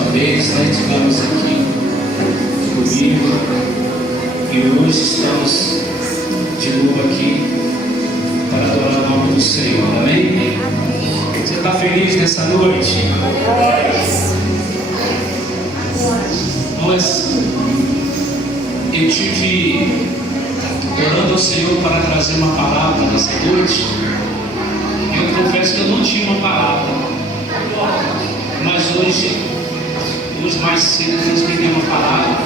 uma vez, né? Estivemos aqui comigo e hoje estamos de novo aqui para adorar o nome do Senhor, amém? Você está feliz nessa noite? Eu tive orando ao Senhor para trazer uma palavra nessa noite. Eu confesso que eu não tinha uma palavra, mas hoje mais cedo Deus me deu uma palavra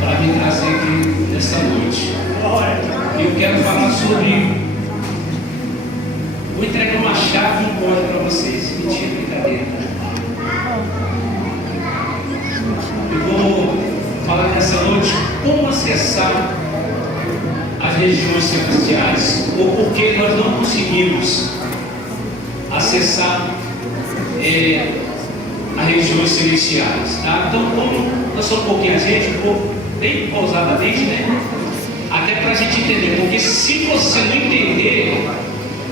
para me trazer aqui nesta noite. Eu quero falar sobre. Vou entregar uma chave e um código para vocês. Mentira, brincadeira. Eu vou falar nessa noite como acessar as regiões celestiais, ou porque nós não conseguimos acessar as regiões celestiais, tá? Então, como nós somos pouquinha gente, bem pausadamente, né? Até para a gente entender, porque se você não entender,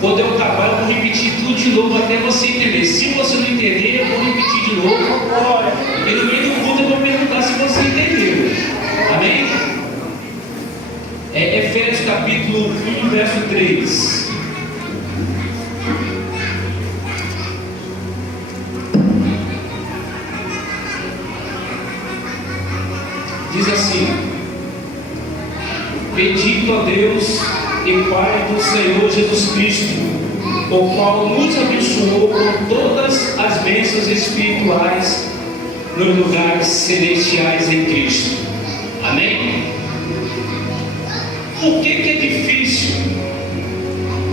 quando eu trabalho, eu vou repetir tudo de novo até você entender. Se você não entender, eu vou repetir de novo. E no meio do culto eu vou perguntar se você entendeu. Amém? Efésios capítulo 1, verso 3. Diz assim: bendito a Deus e Pai do Senhor Jesus Cristo, o qual nos abençoou com todas as bênçãos espirituais nos lugares celestiais em Cristo. Amém? Por que é difícil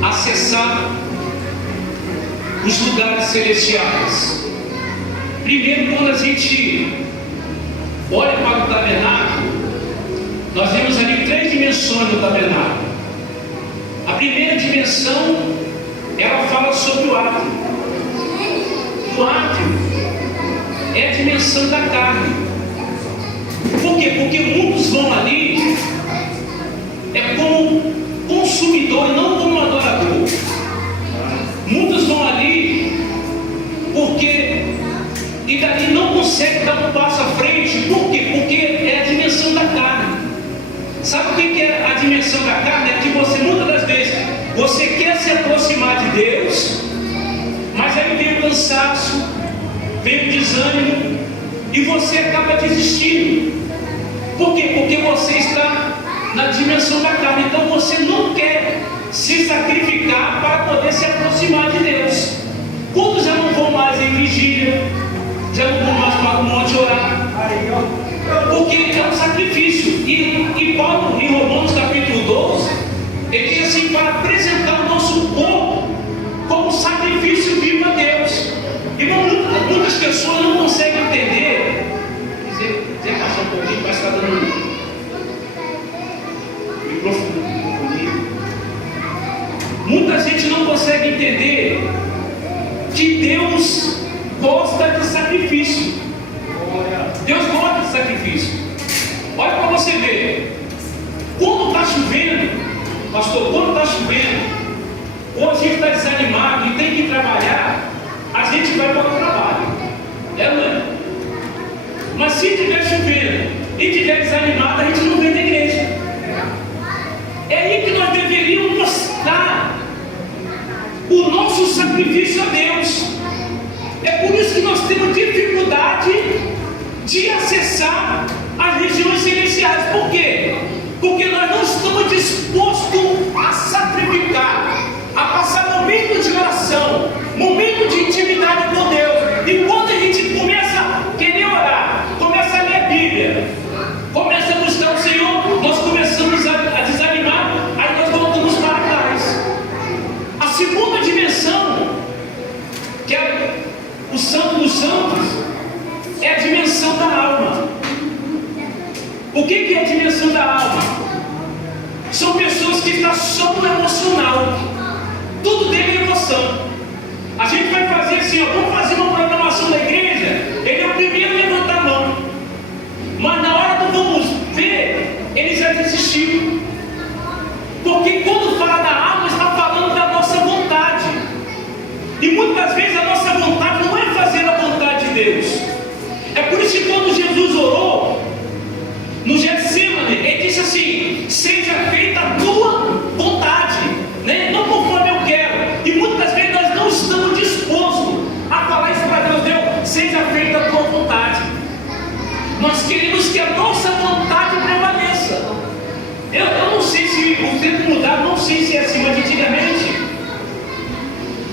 acessar os lugares celestiais? Primeiro, quando a gente olha para o tabernáculo, nós vemos ali 3 dimensões do tabernáculo. A primeira dimensão, ela fala sobre o átrio. O átrio é a dimensão da carne. Por quê? Porque muitos vão ali como consumidor e não como adorador. Muitos vão ali e dali não conseguem dar um passo à frente. Por quê? Porque é a dimensão da carne. Sabe o que é a dimensão da carne? É que você, muitas das vezes, você quer se aproximar de Deus, mas aí vem o cansaço, vem o desânimo, e você acaba desistindo. Por quê? Porque você está na dimensão da carne. Então você não quer se sacrificar para poder se aproximar de Deus. Quando já não vão mais em vigília, já não vão mais para o monte orar, porque é um sacrifício. E Paulo, em Romanos capítulo 12, ele diz assim: para apresentar o nosso corpo como sacrifício vivo a Deus. Irmão, muitas pessoas não conseguem entender. Dizer passar um pouquinho, parece que está dando microfone. Muita gente não consegue entender que Deus gosta de sacrifício. Deus gosta de sacrifício. Olha para você ver. Quando está chovendo, pastor, quando está chovendo, ou a gente está desanimado e tem que trabalhar, a gente vai para o trabalho. É, não é? Mas se estiver chovendo e estiver desanimado, a gente não vem na igreja. É aí que nós deveríamos mostrar o nosso sacrifício a Deus. É por isso que nós temos dificuldade de acessar as regiões celestiais. Por quê? Porque nós não estamos dispostos a sacrificar, a passar momentos de oração, momentos de intimidade com Deus. E quando a gente começa a querer orar, começa a ler a Bíblia, começa a buscar o Senhor, nós começamos a desanimar, aí nós voltamos para trás. A segunda dimensão, que é o Santo dos Santos, é a dimensão da alma. O que é a dimensão da alma? São pessoas que estão só no emocional. Tudo dele é emoção. A gente vai fazer assim, vamos fazer uma programação da igreja. Ele é o primeiro a levantar a mão. Mas na hora do vamos ver, ele já desistiu. Porque quando fala da alma, está falando da nossa vontade. E muitas vezes a nossa vontade não é fazer a vontade de Deus. Eu não sei se o tempo mudar, não sei se é assim, mas antigamente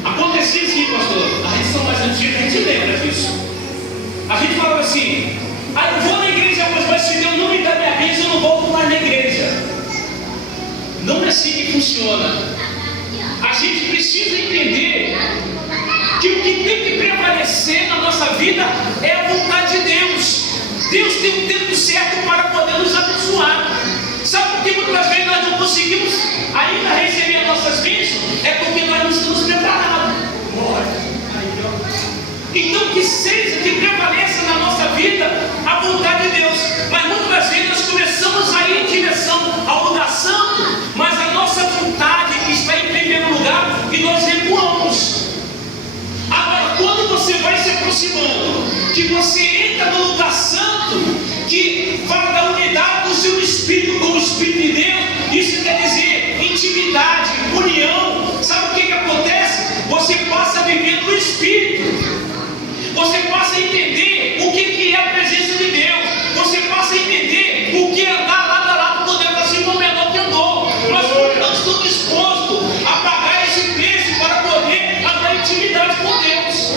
acontecia assim, pastor. A gente são mais antigos, a gente lembra disso. A gente falava assim: eu vou na igreja hoje, mas se Deus não me dá minha bênção, eu não volto mais na igreja. Não é assim que funciona. A gente precisa entender que o que tem que prevalecer na nossa vida é a vontade de Deus. Deus tem um tempo certo para poder nos abençoar. Sabe por que muitas vezes nós não conseguimos ainda receber as nossas bênçãos? É porque nós não estamos preparados. Então que prevaleça na nossa vida a vontade de Deus. Mas muitas vezes nós começamos a ir em direção ao lugar santo, mas a nossa vontade está em primeiro lugar e nós recuamos. Agora, quando você vai se aproximando, que você entra no lugar santo, que fala da unidade do seu Espírito com o Espírito de Deus, isso quer dizer intimidade, união. Sabe o que acontece? Você passa a viver no Espírito. Você passa a entender o que é a presença de Deus. Você passa a entender o que é andar lado a lado com Deus, assim como o menor que andou. Nós não estamos dispostos a pagar esse preço para poder andar em intimidade com Deus.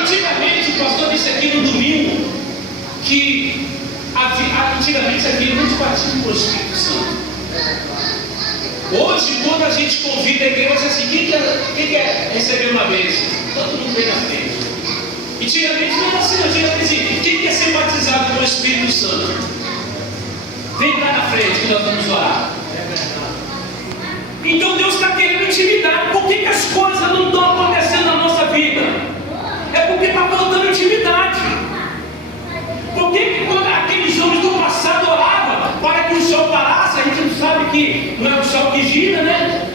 Antigamente, o pastor disse aqui no domingo que antigamente havia muito batismo com o Espírito Santo. Hoje, quando a gente convida a igreja assim, quem quer receber uma bênção? Todo mundo vem na frente. Antigamente não era assim, assim, quem quer ser batizado com o Espírito Santo? Vem cá na frente que nós vamos orar. Então Deus está querendo intimidade. Por que as coisas não estão acontecendo na nossa vida? É porque está faltando intimidade. Por que quando aqueles homens do passado oravam para que o sol parasse? A gente não sabe que não é o sol que gira, né?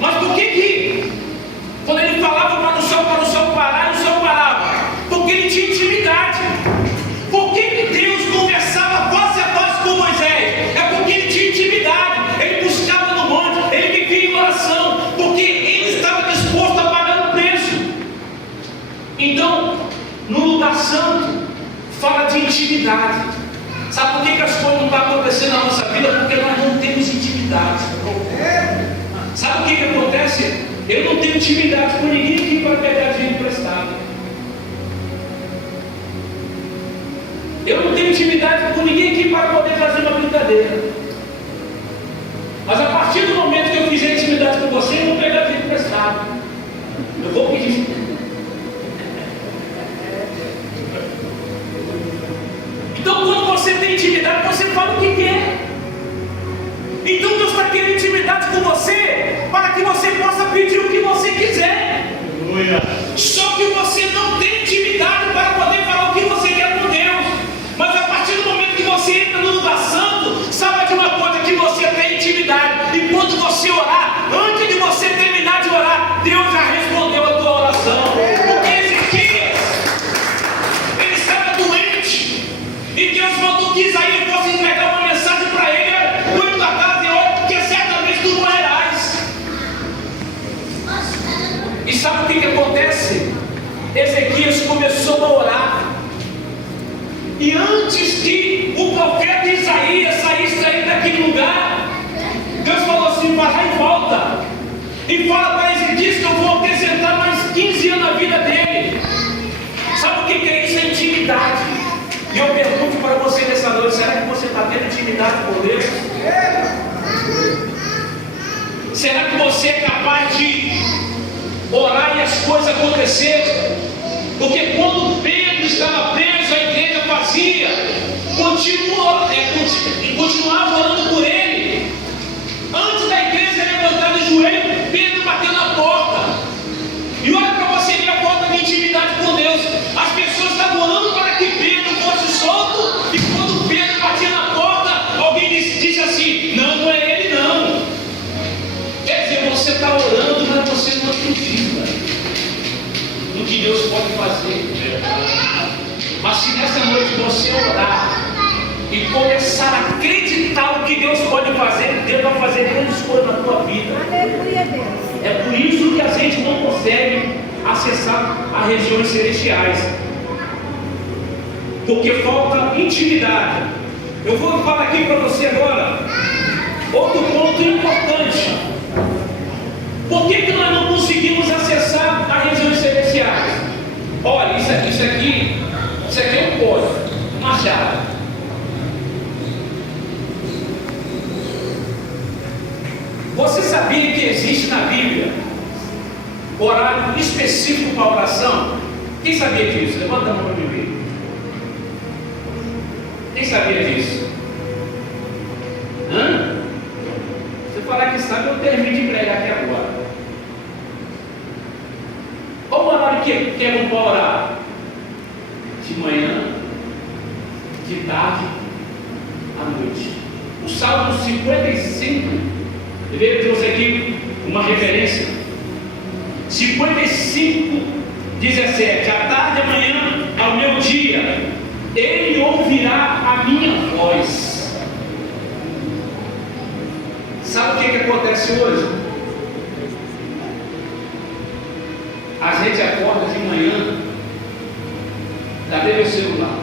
Mas por que quando ele falava para o sol parar, o sol parava? Porque ele tinha intimidade. Por que Deus conversava face a face com Moisés? É porque ele tinha intimidade. Ele buscava no monte, ele vivia em oração, porque ele estava disposto a pagar o preço. Então, no lugar santo, fala de intimidade. Sabe por que as coisas não estão acontecendo na nossa vida? Porque nós não temos intimidade. Sabe o que acontece? Eu não tenho intimidade com ninguém aqui para pegar dinheiro emprestado. Eu não tenho intimidade com ninguém aqui para poder fazer uma brincadeira. Mas a partir do momento que eu fizer intimidade com você, eu vou pegar dinheiro emprestado. Eu vou pedir. Então, quando você tem intimidade, você fala o que quer. Então, Deus está querendo intimidade com você para que você possa pedir o que você quiser. Só que você não tem intimidade para poder falar o que você quer com Deus. Mas a partir do momento que você entra no lugar santo, sabe de uma coisa? Que você tem intimidade. E quando você orar, antes de você terminar de orar, Deus já respondeu a tua oração. Porque Ezequias, ele estava doente, e Deus mandou que Isaías fosse entregar uma mensagem para ele: cuide da casa e ore, porque certamente tu morrerás. E sabe o que acontece? Ezequias começou a orar, e antes que o profeta Isaías saísse daquele lugar, Deus falou assim: vai lá e volta, e fala para Ezequias que eu vou acrescentar mais 15 anos na vida dele. Sabe o que é isso? É intimidade. E eu pergunto para você nessa noite: será que você está tendo intimidade com Deus? Será que você é capaz de orar e as coisas acontecerem? Porque quando Pedro estava preso, a igreja fazia, continuava orando por ele. Antes da igreja levantar o joelho, Pedro bateu na porta. E olha para você ver a falta de intimidade com Deus. As pessoas estavam orando para que Pedro fosse solto, e quando Pedro batia na porta, alguém disse assim: não é ele não. Quer dizer, você está orando, mas você não acredita no que Deus pode fazer. Mas se nessa noite você orar e começar a acreditar no que Deus pode fazer, Deus vai fazer grandes coisas na tua vida. É por isso que a gente não consegue acessar as regiões celestiais, porque falta intimidade. Eu vou falar aqui para você agora outro ponto importante. Por que nós não conseguimos acessar as regiões celestiais? Olha, isso aqui é um código, uma chave. Você sabia que existe na Bíblia horário específico para oração? Quem sabia disso? Levanta a mão para mim ver. Quem sabia disso? Hã? Se eu falar que sabe, eu termino de pregar aqui agora. Qual o horário que é bom para orar? De manhã, de tarde, à noite. O Salmo 55, eu trouxe aqui uma referência. 55, 17. À tarde, amanhã, ao meu dia, Ele ouvirá a minha voz. Sabe o que acontece hoje? A gente acorda de manhã, cadê meu celular?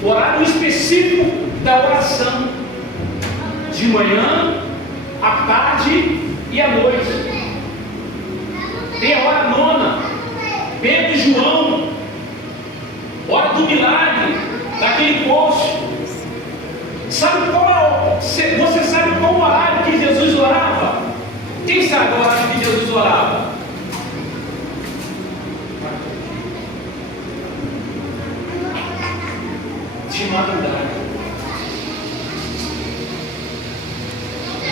O horário específico da oração, de manhã, à tarde e à noite. Tem a hora nona, Pedro e João, hora do milagre, daquele poço. Sabe qual é? Você sabe qual o horário que Jesus orava? Quem sabe o horário que Jesus orava? De madrugada.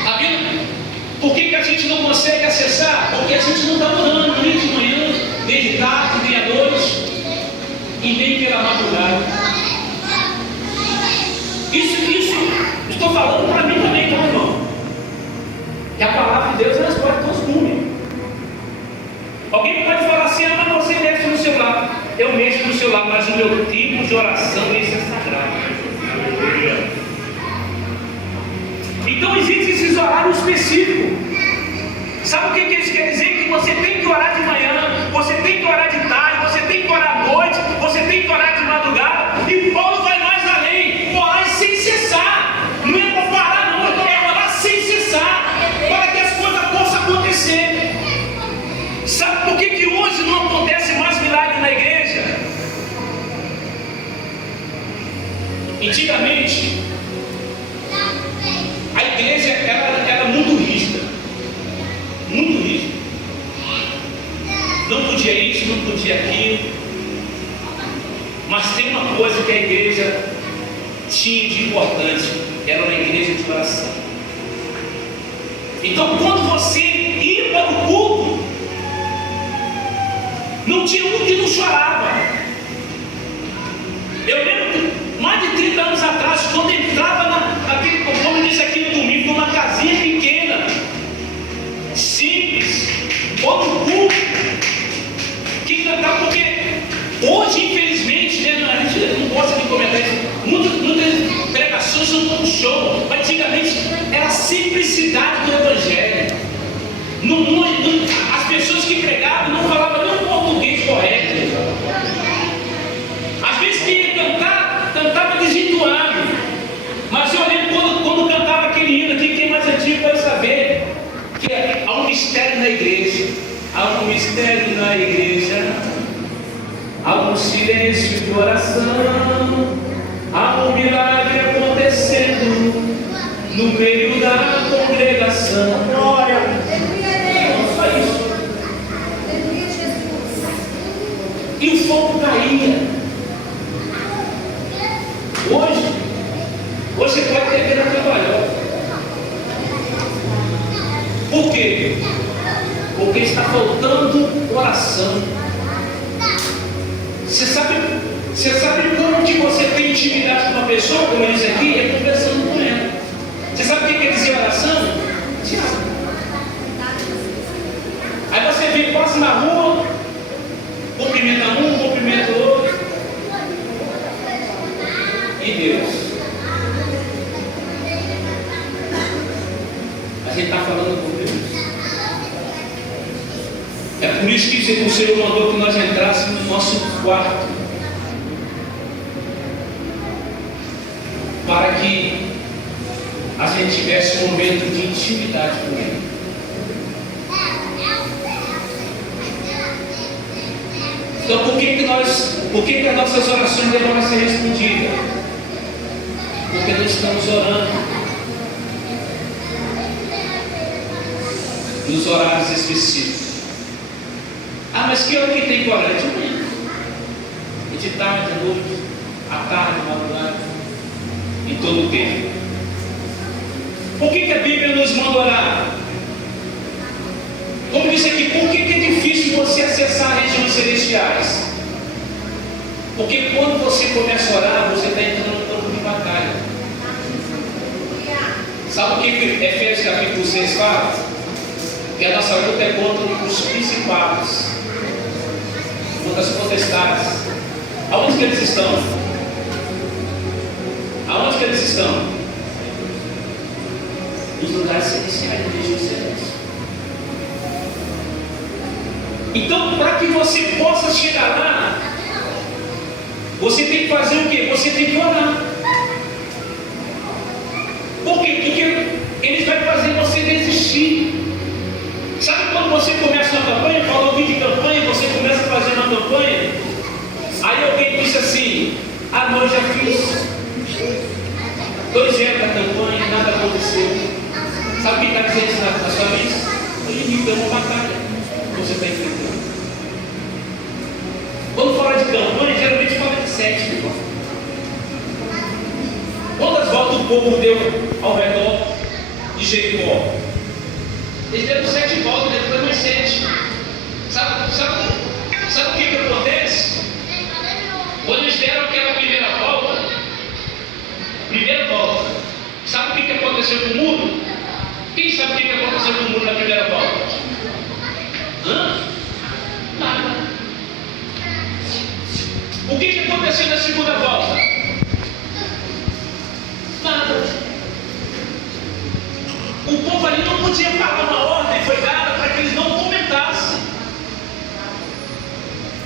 Tá vendo? Por que a gente não consegue acessar? Porque a gente não está orando nem de manhã, nem de tarde, nem à noite, e nem pela madrugada. Isso, estou falando para mim também, tá, irmão? Que a palavra de Deus é a resposta que nos cume. Alguém pode falar assim: ah, mas você mexe no celular. Eu mexo no celular, mas o meu tempo de oração, esse é sagrado. Então existem esses horários específicos. Sabe o que isso quer dizer? Que você tem que orar de manhã, você tem que orar de tarde, você tem que orar à noite, você tem que orar de madrugada. E Paulo vai mais além: orar sem cessar. Não é para parar, não, é orar sem cessar, para que as coisas possam acontecer. Sabe por que hoje não acontece mais milagre na igreja? Antigamente, a igreja era muito rígida. Muito rígida. Não podia isso, não podia aquilo. Mas tem uma coisa que a igreja tinha de importante: era uma igreja de oração. Então, quando você ia para o culto, não tinha um que não chorava. Eu lembro que mais de 30 anos atrás, quando entrava naquele, como eu disse aqui no domingo, numa casinha pequena, simples, ou no culto, que cantava, porque hoje, infelizmente, né, a gente não gosta de comentar isso, muitas pregações são como show, mas antigamente era a simplicidade do evangelho. As pessoas que pregavam não falavam nem o português correto. Às vezes que ia cantar, cantava desvirtuado. Mas eu lembro quando cantava aquele hino aqui, quem mais antigo vai saber que há um mistério na igreja. Há um mistério na igreja. Há um silêncio de oração. Há um milagre acontecendo no meio da congregação. Glória! Só isso. E o fogo caía. Hoje você pode ter na trabalhar. Por quê? Porque está faltando oração. Você sabe como que você tem intimidade com uma pessoa, como eu disse aqui, é conversando com ela. Você sabe o que quer dizer oração? Tiago. Aí você vem, passa na rua, cumprimenta um, cumprimenta o outro. E Deus? A gente está falando com Deus. É por isso que o Senhor mandou que nós entrássemos no nosso quarto, para que a gente tivesse um momento de intimidade com Ele. Então por que as nossas orações demoram a ser respondidas? Porque nós estamos orando nos horários específicos. Ah, mas que hora que tem que orar? É de manhã, é de tarde, de noite, à tarde, à madrugada, em todo o tempo. Por que a Bíblia nos manda orar? Como disse aqui, por que é difícil você acessar regiões celestiais? Porque quando você começa a orar, você está entrando no campo de batalha. Sabe o que Efésios capítulo 6 fala? Que a nossa luta é contra os principados, contra as potestades. Aonde que eles estão? Aonde que eles estão? Nos lugares celestiais, de regiões celestiais. Então, para que você possa chegar lá, você tem que fazer o quê? Você tem que orar. Por quê? Porque ele vai fazer você desistir. Sabe quando você começa uma campanha, falou vídeo de campanha, você começa a fazer uma campanha, aí alguém disse assim: ah, não, eu já fiz 2 anos da campanha, nada aconteceu. Sabe o que está dizendo isso na sua vida? O inimigo é uma batalha que você está enfrentando. Quando fala de campanha, geralmente fala de 7, irmão. Quantas voltas o povo deu ao redor de Jericó? Eles deram 7 voltas, depois mais 7. Sabe o que acontece? Quando eles deram aquela primeira volta, sabe o que aconteceu com o muro? Quem sabe o que aconteceu com o muro na primeira volta? Nada. O que aconteceu na segunda volta? Nada. O povo ali não podia falar, uma ordem foi dada para que eles não comentassem.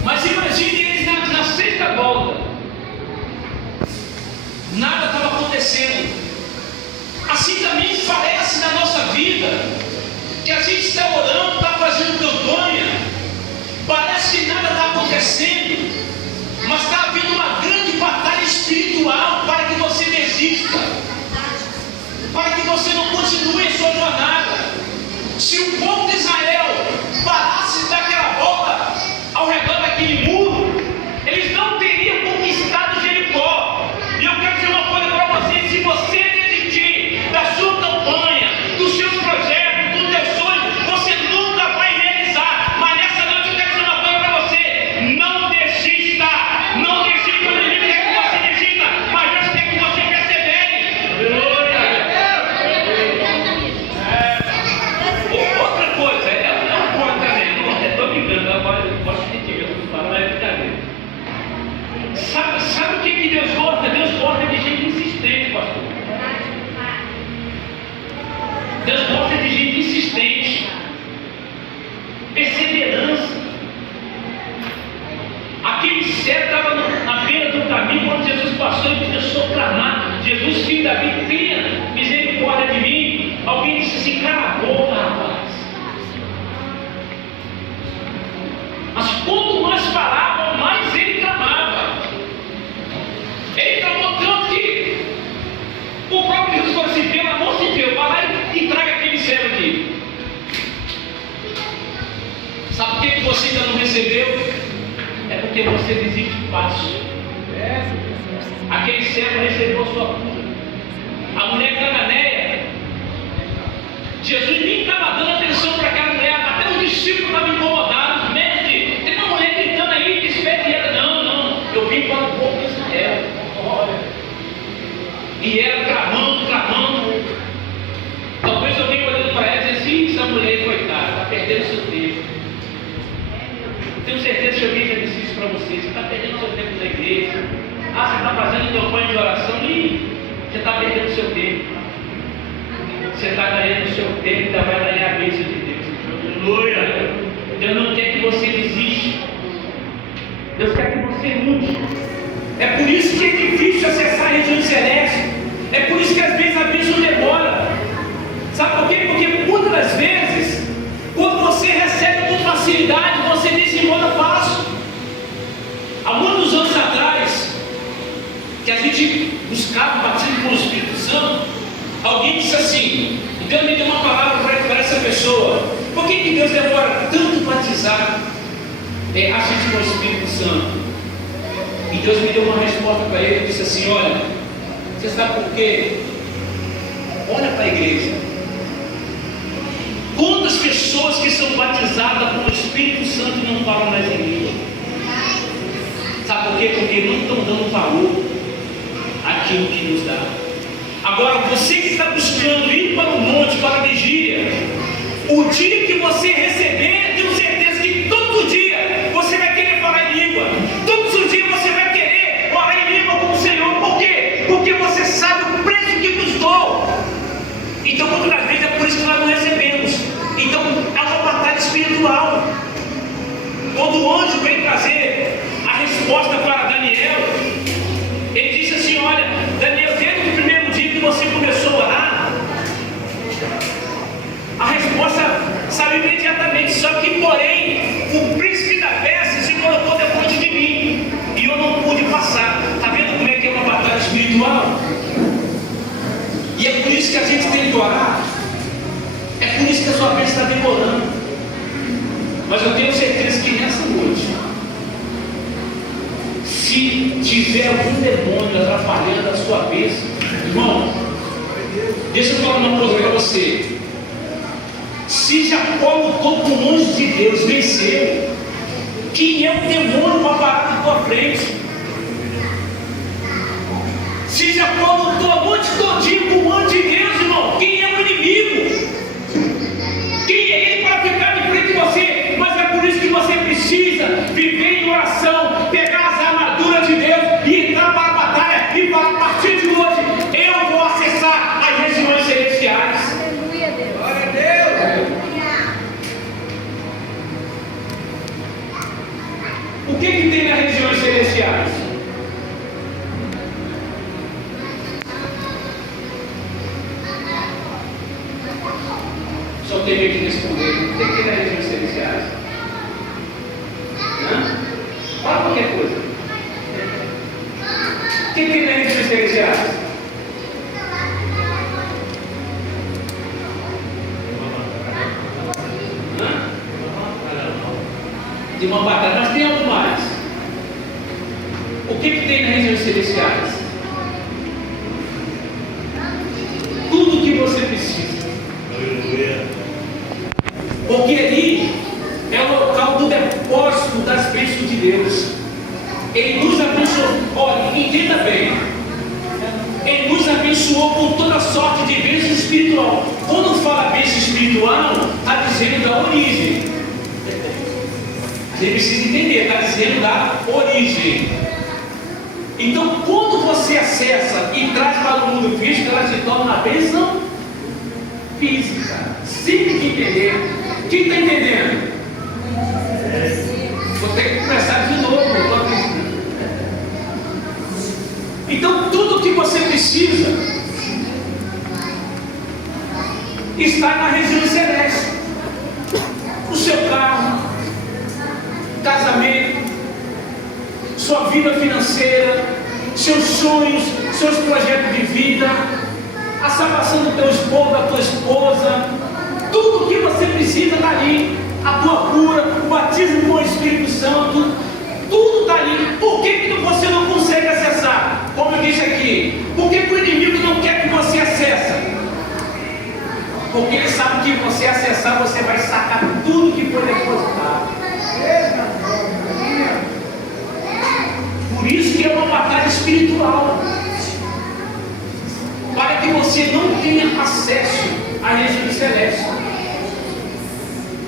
Mas imagine eles na 6ª volta. Nada estava acontecendo. Assim também parece na nossa vida, que a gente está orando, está fazendo campanha, parece que nada está acontecendo, mas está havendo uma grande batalha espiritual para que você desista, para que você não continue a sua jornada. Se o povo de Israel parasse daquela volta ao redor daquele muro, eles não teriam conquistado Jericó. E eu quero dizer uma coisa para você: se você desistir da sua campanha, dos seus projetos, do teu sonho, você nunca vai realizar. Mas nessa noite eu quero dizer uma coisa para você: não desista. Não desista. O inimigo quer que você desista, mas Deus quer que você persevere. Outra coisa, é uma coisa também, não estou brincando, agora eu posso repetir, eu estou falando, é brincadeira. Sabe o que Deus gosta? Deus gosta de gente insistente, pastor. Deus gosta de gente insistente, perseverança. Aquele cego estava na beira do caminho quando Jesus passou e começou a clamar: Jesus, filho de Davi, tenha misericórdia de mim. Alguém disse assim: cala a boca, rapaz. Mas quanto mais falava, mais ele clamava. Ele clamou tanto que o próprio Jesus falou assim: pelo amor de Deus, vai lá e traga aquele cego aqui. Sabe por que você ainda não recebeu? É porque você desiste fácil. Aquele cego recebeu a sua cura. A mulher cananeia, Jesus nem estava dando atenção para aquela mulher. Até os discípulos estavam incomodados. Mestre, tem uma mulher gritando aí, despede ela. Não, eu vim para o povo de Israel. E ela clamando. Talvez alguém olhando para ela e disse: essa mulher, coitada, está perdendo seu tempo. Tenho certeza que alguém já disse isso para você. Você está perdendo seu tempo na igreja. Você está fazendo campanha de oração e você está perdendo seu tempo. Você está ganhando seu tempo e ainda vai ganhar a bênção de Deus. Aleluia! Deus não quer que Deus quer que você mude. É por isso que é difícil acessar a região celeste. É por isso que às vezes a bênção demora. Sabe por quê? Porque muitas das vezes, quando você recebe com facilidade, você desenrola fácil. Há muitos anos atrás, que a gente buscava o batismo com o Espírito Santo, alguém disse assim: Deus me deu uma palavra para essa pessoa. Por que Deus demora tanto batizar a gente com o Espírito Santo? E Deus me deu uma resposta para ele. Eu disse assim: olha, você sabe por quê? Olha para a igreja. Quantas pessoas que são batizadas com o Espírito Santo não falam mais em língua? Sabe por quê? Porque não estão dando valor àquilo que nos dá. Agora, você que está buscando ir para o monte, para a vigília, o dia que você receber, tenho certeza que todo dia você vai querer falar em língua. Todos os dias você vai querer orar em língua com o Senhor. Por quê? Porque você sabe o preço que custou. Então, muitas das vezes é por isso que nós não recebemos. Então, é uma batalha espiritual. Quando o anjo vem trazer a resposta para Daniel, ele disse assim: olha, Daniel, desde o primeiro dia que você começou a orar, a resposta saiu imediatamente. Só que, porém, o príncipe da Pérsia se colocou depois de mim e eu não pude passar. Está vendo como é que é uma batalha espiritual? E é por isso que a gente tem que orar. É por isso que a sua bênção está demorando. Mas eu tenho certeza que nessa noite, se tiver algum demônio atrapalhando a sua bênção, irmão, deixa eu falar uma coisa para você. Se Jacó lutou com o anjo de Deus, venceu, quem é o demônio para parar na tua frente? Se Jacó lutou a noite todinha com o anjo de Deus, irmão, quem é o inimigo? Quem é ele para ficar de frente de você? Mas é por isso que você precisa viver em oração, pegar as armaduras de Deus e entrar para a batalha e falar: a partir de hoje eu vou acessar as regiões celestiais. Aleluia, Deus. Glória a Deus. O que tem nas regiões celestiais? Só tem que responder. O que tem nas regiões celestiais? Fala qualquer coisa. O que tem nas regiões celestiais? De uma batalha, mas tem algo mais. O que tem nas regiões celestiais? Tudo que você precisa. Porque ali é o local do depósito das bênçãos de Deus. Ele nos abençoou. Olha, entenda bem. Ele nos abençoou com toda sorte de bênção espiritual. Quando fala bênção espiritual, está dizendo da origem. Você precisa entender, está dizendo da origem. Então, quando você acessa e traz para o mundo físico, ela se torna uma bênção física. Simples de entender. Quem está entendendo? Vou ter que começar de novo. Então, tudo que você precisa está na região celeste. O seu carro, casamento, sua vida financeira, seus sonhos, seus projetos de vida, a salvação do teu esposo, da tua esposa, tudo que você precisa está ali. A tua cura, o batismo com o Espírito Santo, tudo está ali. Por que você não consegue acessar? Como eu disse aqui, por que o inimigo não quer que você acesse? Porque ele sabe que você acessar, você vai sacar tudo que foi depositado. Por isso que é uma batalha espiritual, para que você não tenha acesso à região celeste.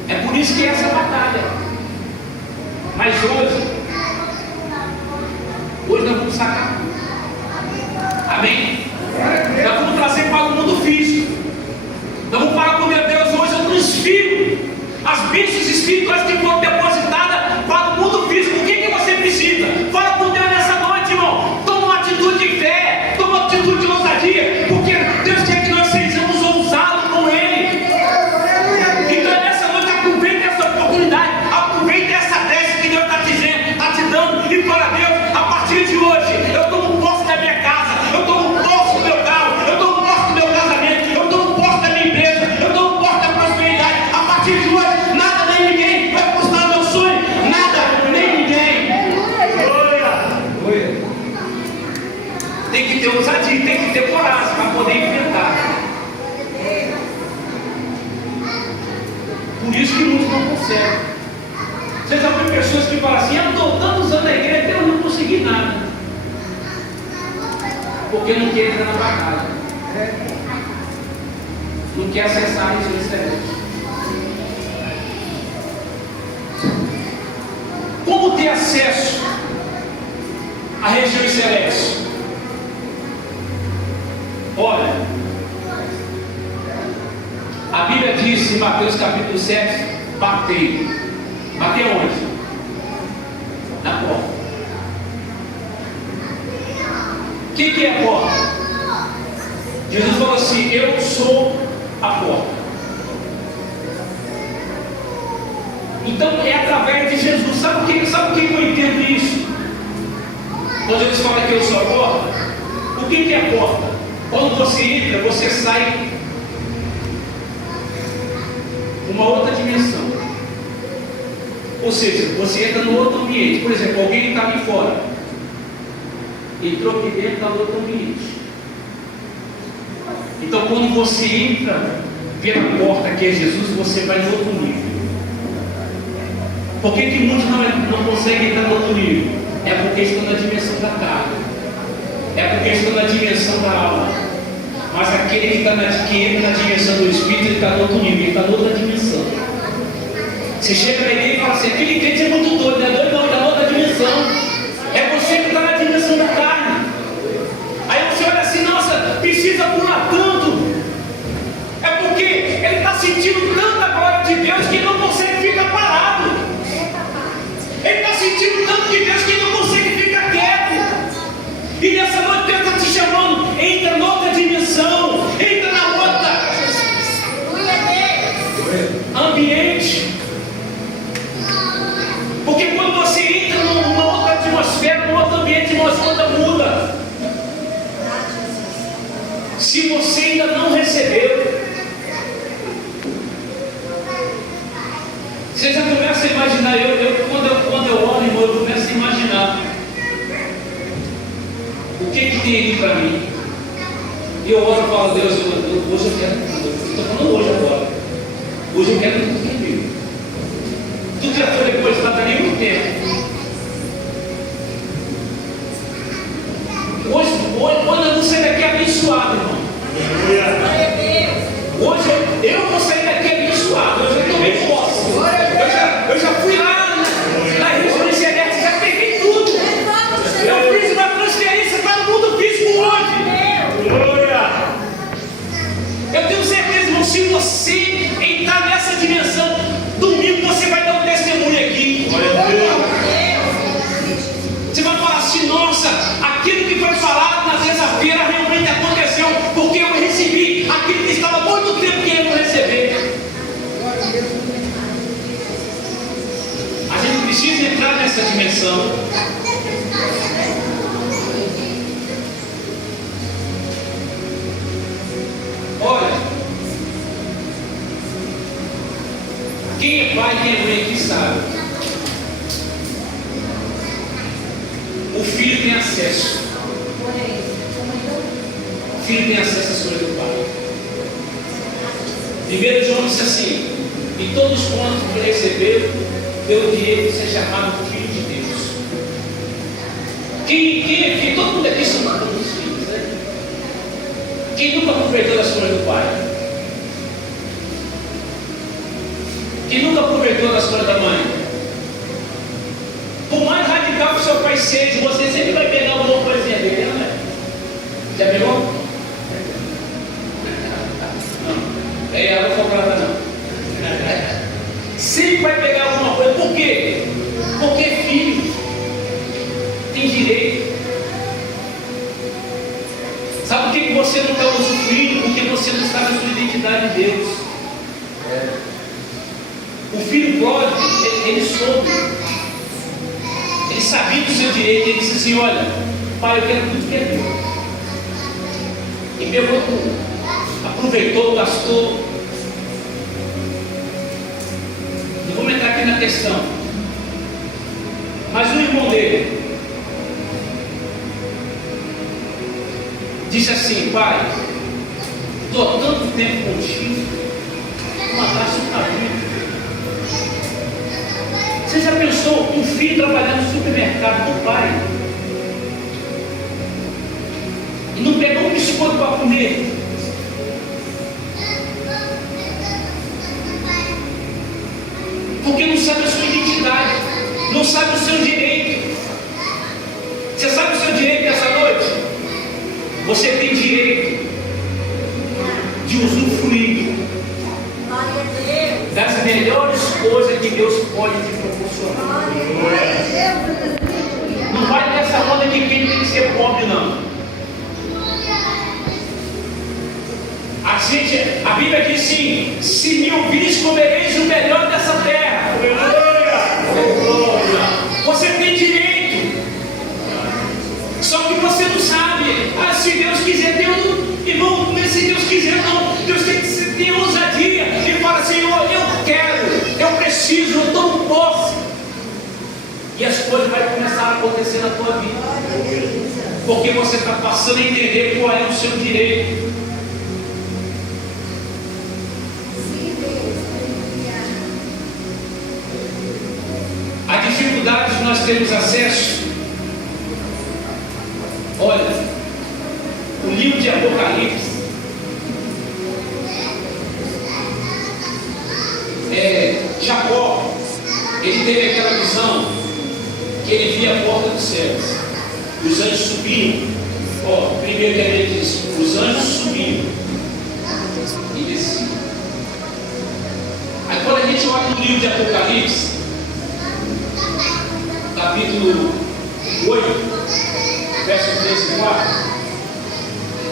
É por isso que é essa batalha. Mas hoje nós vamos sacar. Amém? Nós vamos trazer para o mundo físico. Nós vamos falar com meu Deus, hoje eu transfiro as bênçãos espirituais que foram depositadas para o mundo físico. O que você precisa? partir de hoje, nada nem ninguém vai frustrar o meu sonho. Nada nem ninguém. Tem que ter ousadia, tem que ter coragem para poder enfrentar. Por isso que muitos não conseguem. Você já viu pessoas que falam assim: eu estou tantos anos na igreja, eu não consegui nada. Porque não quer entrar na batalha. Não quer acessar a região celeste. Como ter acesso à região celeste? Olha, a Bíblia diz em Mateus capítulo 7: batei. Bater onde? Na porta. O que é a porta? Jesus falou assim: eu sou a porta. Então é através de Jesus. Sabe o que eu entendo isso? Quando Jesus fala que eu sou a porta, o que é a porta? Quando você entra, você sai uma outra dimensão. Ou seja, você entra no outro ambiente. Por exemplo, alguém está ali fora, entrou aqui dentro, está no outro ambiente. Então, quando você entra pela porta que é Jesus, você vai no outro nível. Por que muitos não conseguem entrar no outro nível? É porque estão na dimensão da carne, é porque estão na dimensão da alma. Mas aquele que entra na dimensão do Espírito, ele está no outro nível, ele está em outra dimensão. Você chega na igreja e fala assim: aquele crente é muito doido, não é doido, não, está em outra dimensão. É você que está na dimensão da carne. Aí você olha assim: nossa, precisa pular tanto. É porque ele está sentindo tanta glória de Deus que ele não consegue ficar parado. Ele está sentindo tanto de Deus que ele não consegue ficar quieto. E nessa noite Deus está te chamando: entra noutra dimensão, entra na outra ambiente. Porque quando você entra numa outra atmosfera, num outro ambiente, uma coisa muda. Se você ainda não recebeu, você já começa a imaginar. Quando eu oro, irmão, eu começo a imaginar o que tem aqui para mim. E eu oro e falo: Deus, hoje eu quero tudo. Estou falando hoje agora. Hoje eu quero tudo comigo. Tudo já foi depositado ali muito tempo. Hoje eu vou sair daqui abençoado, irmão. Hoje eu vou sair daqui abençoado. Eu já tomei posse. Eu já fui lá na região celeste, já peguei tudo. Eu fiz uma transferência para o mundo físico hoje. Eu tenho certeza, irmão, se você entrar nessa dimensão, domingo você vai dar um testemunho aqui. Você vai falar assim: nossa, aquilo que foi falado na terça-feira realmente aconteceu, porque eu recebi aquilo que estava há muito tempo querendo receber. A gente precisa entrar nessa dimensão. Olha, quem é pai, quem é mãe aqui sabe. O filho tem acesso. O filho tem acesso às coisas do pai. 1 João disse assim: e todos quantos receberam, deu o direito de ser chamado filho de Deus. Quem é filho? Todo mundo aqui são todos os filhos, né? Quem nunca aproveitou das coisas do pai? Quem nunca aproveitou das coisas da mãe? Por mais radical que o seu pai seja, você sempre vai pegar alguma coisinha dele, não é? Já pegou? Não. É ela não comprada não. Sempre vai pegar alguma coisa. Por quê? Porque filho tem direito. Sabe por que você não está usufruindo? Porque você não sabe a sua identidade de Deus. O filho pródigo, ele soube. Ele sabia do seu direito. Ele disse assim: olha, pai, eu quero tudo que é meu. E pegou tudo. Aproveitou, gastou. na questão. Mas o irmão dele disse assim: pai, estou há tanto tempo contigo, mataste um caminho. Você já pensou um filho trabalhando no supermercado do pai e não pegou um biscoito para comer? Porque não sabe a sua identidade, não sabe o seu direito. Você sabe o seu direito nessa noite? Você tem direito de usufruir das melhores coisas que Deus pode te proporcionar. Não vai nessa onda de quem tem que ser pobre, não. A Bíblia diz assim: se me ouvires, comereis o melhor dessa terra. Você tem direito, só que você não sabe. Se Deus quiser, irmão, se Deus quiser, não. Deus tem que ter ousadia e fala: Senhor, eu quero, eu preciso, eu tomo posse. E as coisas vão começar a acontecer na tua vida, porque você está passando a entender qual é o seu direito. A dificuldade que nós temos acesso. Olha, o livro de Apocalipse Jacó, ele teve aquela visão que ele via a porta dos céus, os anjos subiam. Primeiro que ele diz: os anjos subiam e desciam. Aí quando a gente olha no livro de Apocalipse, capítulo 8, verso 3 e 4,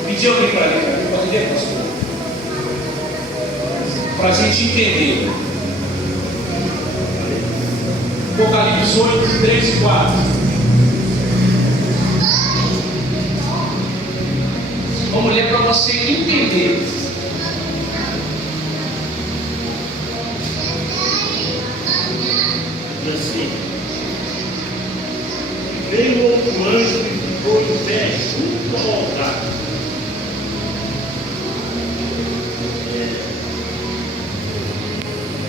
pedi alguém para ler, pode ler, pastor? Para a gente entender. Apocalipse 8, 3 e 4. Vamos ler para você entender. Assim: veio outro anjo e ficou em pé junto ao altar.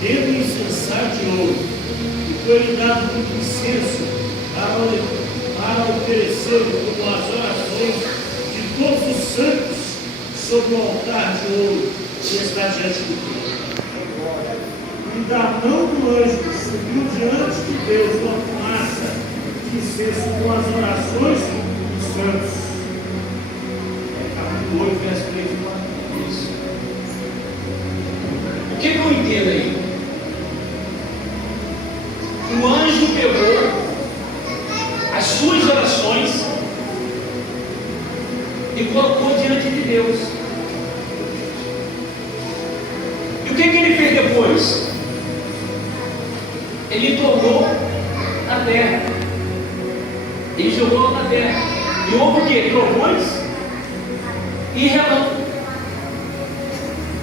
Tendo incensário de ouro, e foi-lhe dado muito incenso para oferecer como as orações de todos os santos sobre o altar de ouro que está diante do trono. E da mão do anjo subiu diante de Deus uma fumaça de incenso com as orações dos santos. Capítulo 8, verso 3 e 4. Isso. O que eu entendo aí? O anjo pegou as suas orações e colocou diante de Deus. E o que ele fez depois? Ele jogou na terra. Ele jogou na terra. E houve o que? Trovões e relâmpagos.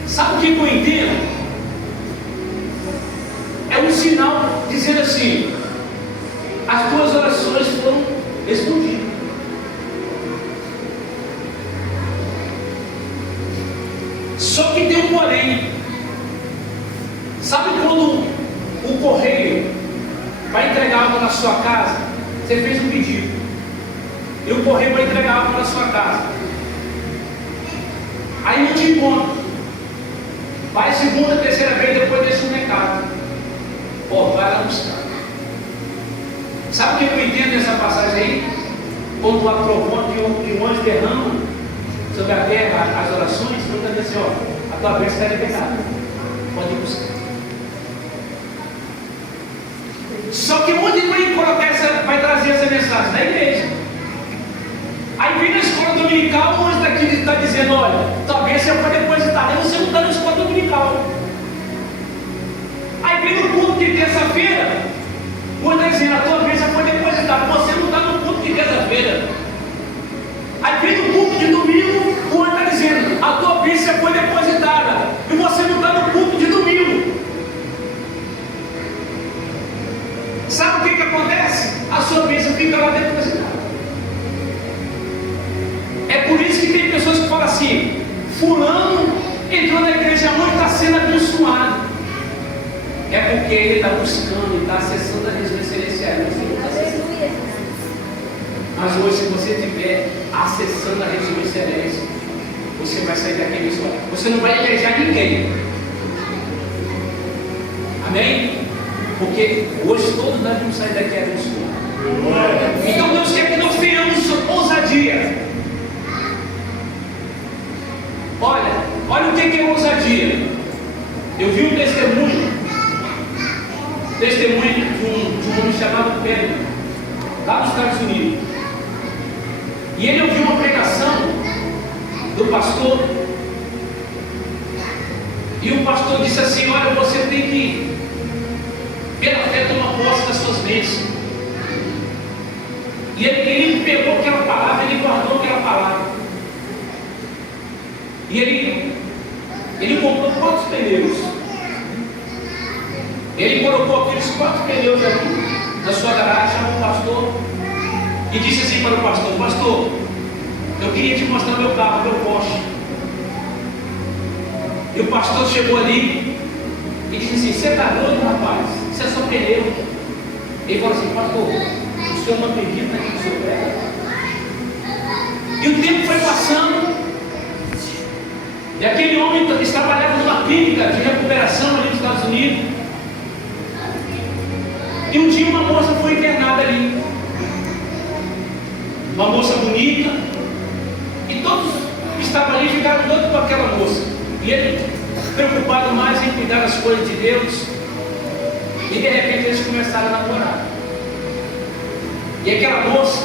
Sabe o que eu entendo? É um sinal dizendo assim: as tuas orações foram respondidas. Só que tem um porém. Sabe quando o correio vai entregar algo na sua casa? Você fez um pedido e o correio vai entregar algo na sua casa. Aí não te encontra. Vai segunda, terceira vez, depois deixa um recado. Vai lá buscar. Sabe o que eu entendo nessa passagem aí? Quando há trovão e o anjo derrama sobre a terra as orações, não está dizendo assim: a tua bênção está liberada, pode ir buscar. Só que onde vai trazer essa mensagem? Na igreja. Aí vem na escola dominical, o anjo está dizendo: olha, tua bênção foi depositada. Aí você não está na escola dominical. Aí vem no culto de terça-feira, o anjo está dizendo: a tua bênção foi depositada. Você não está no culto de terça-feira. Aí vem no culto de domingo, o anjo está dizendo: a tua bênção foi depositada. E você não está no culto de domingo. que acontece? A sua bênção fica lá depositada. É por isso que tem pessoas que falam assim: fulano entrou na igreja hoje, está sendo abençoado. É porque ele está buscando, está acessando as regiões celestiais. Mas hoje, se você estiver acessando a região celeste, você vai sair daqui abençoado. Você não vai invejar ninguém. Amém? Porque hoje todos nós vamos sair daqui abençoados. Então Deus quer que nós tenhamos ousadia. Olha o que é ousadia. Eu vi um testemunho de um homem chamado Pedro, lá nos Estados Unidos. E ele ouviu uma pregação do pastor, e o pastor disse assim: olha, você tem que, pela fé, tomar posse das suas bênçãos. E ele pegou aquela palavra, ele guardou aquela palavra. E ele comprou 4 pneus. Ele colocou aqueles 4 pneus ali na sua garagem, chamou o pastor e disse assim para o pastor: pastor, eu queria te mostrar meu carro, meu Porsche. E o pastor chegou ali e disse assim: você está doido, rapaz? Isso é só pneu. Ele falou assim: pastor, o senhor não acredita que o senhor prega? E o tempo foi passando. E aquele homem trabalhava numa clínica de recuperação ali nos Estados Unidos. E um dia uma moça foi internada ali. Uma moça bonita. E todos que estavam ali ficaram doidos com aquela moça. E ele, preocupado mais em cuidar das coisas de Deus. E de repente eles começaram a namorar. E aquela moça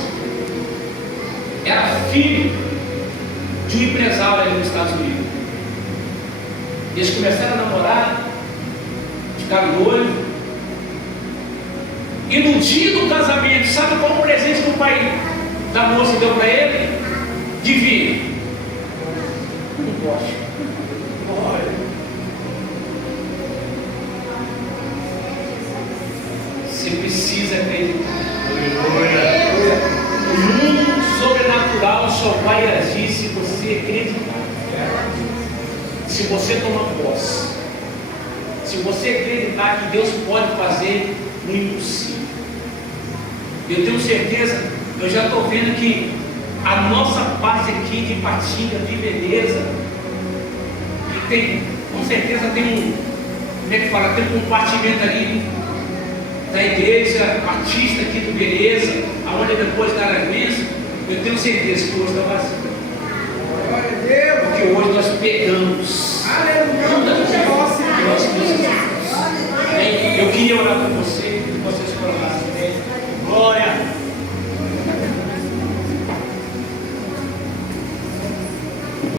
era filho de um empresário ali nos Estados Unidos. Eles começaram a namorar, ficaram noivos. E no dia do casamento, sabe qual o presente que o pai da moça deu para ele? Divino. Não pode. Olha. Você precisa acreditar. O mundo sobrenatural só vai agir se você acreditar. Se você tomar posse. Se você acreditar que Deus pode fazer o impossível. Eu tenho certeza, eu já estou vendo que a nossa base aqui de Patinga, de Beleza, que tem, com certeza tem um, como é que fala, tem um compartimento ali da igreja Batista aqui do Beleza, aonde depois da Araguense, eu tenho certeza que hoje está vazio. Porque hoje nós pegamos. Eu queria orar com você.